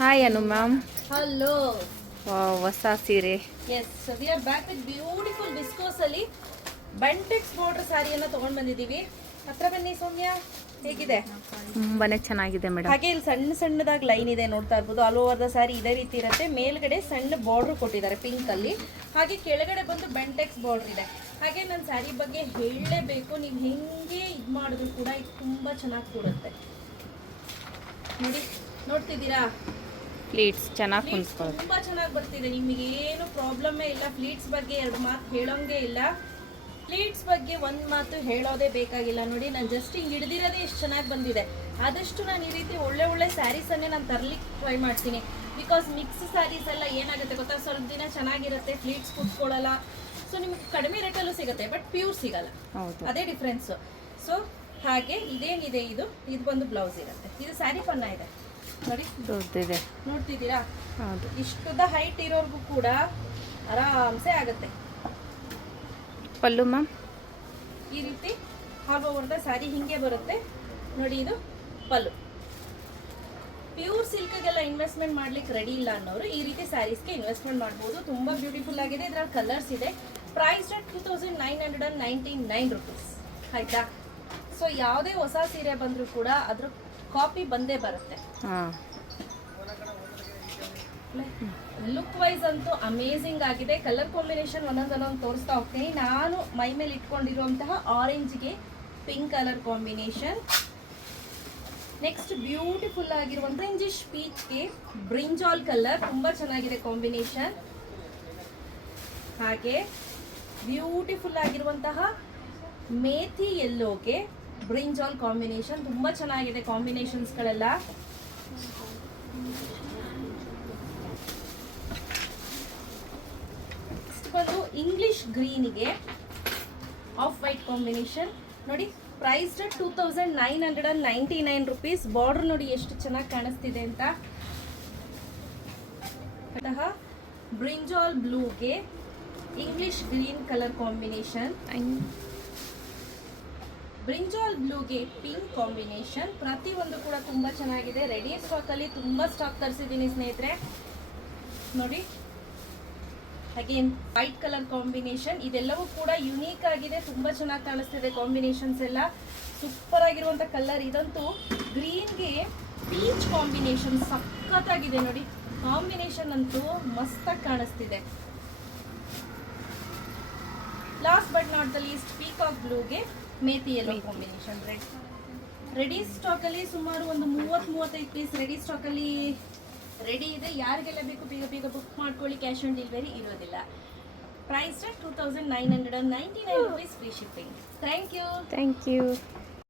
Hi ಅನು ma'am hello ಹೊಸ ಸೀರೆ yes we are back with beautiful viscose ಅಲ್ಲಿ ಬಂಟೆಕ್ಸ್ ಬಾರ್ಡರ್ ಸಾರಿಯನ್ನ ತಗೊಂಡ್ ಬಂದಿದ್ದೀವಿ. ಹತ್ರ ಬನ್ನಿ ಸೌಮ್ಯ. ಹೇಗಿದೆ? ತುಂಬಾನೇ ಚೆನ್ನಾಗಿದೆ ಮೇಡಮ್ ಹಾಗೆ ಇಲ್ಲಿ ಸಣ್ಣ ಸಣ್ಣದಾಗಿ ಲೈನ್ ಇದೆ ನೋಡ್ತಾ ಇರ್ಬೋದು. ಆಲ್ ಓವರ್ ದ ಸಾರಿ ಇದೇ ರೀತಿ ಇರುತ್ತೆ. ಮೇಲ್ಗಡೆ ಸಣ್ಣ ಬಾರ್ಡರ್ ಕೊಟ್ಟಿದ್ದಾರೆ ಪಿಂಕ್ ಅಲ್ಲಿ. ಹಾಗೆ ಕೆಳಗಡೆ ಬಂದು ಬೆಂಟೆಕ್ಸ್ ಬಾರ್ಡರ್ ಇದೆ. ಹಾಗೆ ನನ್ನ ಸ್ಯಾರಿ ಬಗ್ಗೆ ಹೇಳಲೇಬೇಕು. ನೀವು ಹೆಂಗೆ ಇದು ಮಾಡಿದ್ರು ಕೂಡ ಇದು ತುಂಬಾ ಚೆನ್ನಾಗಿ ಕೂಡುತ್ತೆ. ನೋಡಿ ನೋಡ್ತಿದ್ದೀರಾ? ಪ್ಲೀಟ್ಸ್ ಚೆನ್ನಾಗಿ ಫ್ಲೀಟ್ಸ್ ತುಂಬ ಚೆನ್ನಾಗಿ ಬರ್ತಿದೆ. ನಿಮಗೆ ಏನು ಪ್ರಾಬ್ಲಮ್ಮೇ ಇಲ್ಲ. ಫ್ಲೀಟ್ಸ್ ಬಗ್ಗೆ ಎರಡು ಮಾತು ಹೇಳೋಂಗೆ ಇಲ್ಲ. ಫ್ಲೀಟ್ಸ್ ಬಗ್ಗೆ ಒಂದು ಮಾತು ಹೇಳೋದೇ ಬೇಕಾಗಿಲ್ಲ. ನೋಡಿ ನಾನು ಜಸ್ಟ್ ಹಿಂಗೆ ಹಿಡ್ದಿರೋದೇ ಎಷ್ಟು ಚೆನ್ನಾಗಿ ಬಂದಿದೆ. ಆದಷ್ಟು ನಾನು ಈ ರೀತಿ ಒಳ್ಳೆ ಒಳ್ಳೆ ಸ್ಯಾರೀಸನ್ನೇ ನಾನು ತರ್ಲಿಕ್ಕೆ ಟ್ರೈ ಮಾಡ್ತೀನಿ. ಬಿಕಾಸ್ ಮಿಕ್ಸ್ ಸ್ಯಾರೀಸ್ ಎಲ್ಲ ಏನಾಗುತ್ತೆ ಗೊತ್ತಾ? ಸ್ವಲ್ಪ ದಿನ ಚೆನ್ನಾಗಿರುತ್ತೆ. ಪ್ಲೀಟ್ಸ್ ಕುತ್ಕೊಳ್ಳಲ್ಲ ಸೊ ನಿಮ್ಗೆ ಕಡಿಮೆ ರೇಟಲ್ಲೂ ಸಿಗುತ್ತೆ ಬಟ್ ಪ್ಯೂರ್ ಸಿಗಲ್ಲ. ಅದೇ ಡಿಫ್ರೆನ್ಸು ಸೊ ಹಾಗೆ ಇದೇನಿದೆ ಇದು? ಇದು ಬಂದು ಬ್ಲೌಸ್ ಇರುತ್ತೆ. ಇದು ಸ್ಯಾರಿ ಪನ್ನ ಇದೆ ನೋಡಿ. ದೊಡ್ಡದಿದೆ ನೋಡ್ತಿದ್ದೀರಾ? ಹೌದು. ಇಷ್ಟುದ ಹೈಟ್ ಇರೋರ್ಗೂ ಕೂಡ ಆರಾಮ್ಸೆ ಆಗುತ್ತೆ. ಪಲ್ಲು ಮ್ಯಾಮ್? ಈ ರೀತಿ ಹಾಲ್ ಓವರ್ದ ಸ್ಯಾರಿ ಹಿಂಗೆ ಬರುತ್ತೆ. ನೋಡಿ ಇದು ಪಲ್ಲು. ಪ್ಯೂರ್ ಸಿಲ್ಕ್ಗೆಲ್ಲ ಇನ್ವೆಸ್ಟ್ಮೆಂಟ್ ಮಾಡ್ಲಿಕ್ಕೆ ರೆಡಿ ಇಲ್ಲ ಅನ್ನೋರು ಈ ರೀತಿ ಸ್ಯಾರೀಸ್ಗೆ ಇನ್ವೆಸ್ಟ್ಮೆಂಟ್ ಮಾಡ್ಬೋದು. ತುಂಬ ಬ್ಯೂಟಿಫುಲ್ ಆಗಿದೆ. ಇದ್ರಲ್ಲಿ ಕಲರ್ಸ್ ಇದೆ. Price rate two thousand nine hundred ninety nine rupees ಆಯ್ತಾ? ಸೊ ಯಾವುದೇ ಹೊಸ ಸೀರೆ ಬಂದರೂ ಕೂಡ ಅದ್ರ ಕಾಪಿ ಬಂದೇ ಬರುತ್ತೆ. ಹಾಂ. ಲುಕ್ ವೈಸ್ ಅಂತೂ ಅಮೇಸಿಂಗ್ ಆಗಿದೆ. ಕಲರ್ ಕಾಂಬಿನೇಷನ್ ಒಂದೊಂದೊಂದು ತೋರಿಸ್ತಾ ಹೋಗ್ತೀನಿ. ನಾನು ಮೈ ಮೇಲೆ ಇಟ್ಕೊಂಡಿರುವಂತಹ ಆರೆಂಜ್ಗೆ pink colour combination next beautiful ಆಗಿರುವಂಥ ಇಂಜಿಶ್ ಪೀಚ್ಗೆ ಬ್ರಿಂಜಾಲ್ ಕಲರ್ ತುಂಬಾ ಚೆನ್ನಾಗಿದೆ ಕಾಂಬಿನೇಷನ್ ಹಾಗೆ ಬ್ಯೂಟಿಫುಲ್ ಆಗಿರುವಂತಹ ಮೇಥಿ ಎಲ್ಲೋಗೆ ಬ್ರಿಂಜಾಲ್ ಕಾಂಬಿನೇಷನ್. ತುಂಬಾ ಚೆನ್ನಾಗಿದೆ ಕಾಂಬಿನೇಷನ್ಸ್ಗಳೆಲ್ಲ. ನೆಕ್ಸ್ಟ್ ಬಂದು ಇಂಗ್ಲಿಷ್ ಗ್ರೀನ್ಗೆ ಆಫ್ ವೈಟ್ ಕಾಂಬಿನೇಷನ್ ನೋಡಿ price two thousand nine hundred and ninety nine rupees border ನೋಡಿ ಎಷ್ಟು ಚೆನ್ನಾಗಿ ಕಾಣಿಸ್ತಿದೆ ಅಂತ. Brinjal ಬ್ಲೂಗೆ English green colour combination brinjal ಬ್ಲೂಗೆ pink combination. ಪ್ರತಿಯೊಂದು ಕೂಡ ತುಂಬಾ ಚೆನ್ನಾಗಿದೆ. ರೆಡಿ ಸ್ಟಾಕಲ್ಲಿ ತುಂಬಾ ಸ್ಟಾಕ್ ತರಿಸಿದ್ದೀನಿ ಸ್ನೇಹಿತರೆ. ನೋಡಿ. ಅಗೇನ್ ವೈಟ್ ಕಲರ್ ಕಾಂಬಿನೇಷನ್ ಇದೆಲ್ಲವೂ ಕೂಡ ಯುನೀಕ್ ಆಗಿದೆ. ತುಂಬಾ ಚೆನ್ನಾಗಿ ಕಾಣಿಸ್ತಿದೆ ಕಾಂಬಿನೇಷನ್ಸ್ ಎಲ್ಲ. ಸೂಪರ್ ಆಗಿರುವಂತ ಕಲರ್ ಇದಂತೂ ಗ್ರೀನ್ಗೆ ಪೀಚ್ ಕಾಂಬಿನೇಷನ್ ಸಖತ್ತಾಗಿದೆ ನೋಡಿ. ಕಾಂಬಿನೇಷನ್ ಅಂತೂ ಮಸ್ತಾಗಿ ಕಾಣಿಸ್ತಿದೆ. Last but not the least peacock ಬ್ಲೂಗೆ methi yellow combination red ready ಸ್ಟಾಕಲ್ಲಿ ಸುಮಾರು ಒಂದು ಮೂವತ್ತು ಮೂವತ್ತೈದು ಪೀಸ್ ರೆಡಿ ಸ್ಟಾಕಲ್ಲಿ ರೆಡಿ ಇದೆ. ಯಾರಿಗೆಲ್ಲ ಬೇಕು ಬೇಗ ಬೇಗ ಬುಕ್ ಮಾಡ್ಕೊಳ್ಳಿ ಕ್ಯಾಶ್ ಆನ್ ಡೆಲಿವರಿ ಇರೋದಿಲ್ಲ. Price two thousand nine hundred and ninety nine rupees free shipping thank you thank you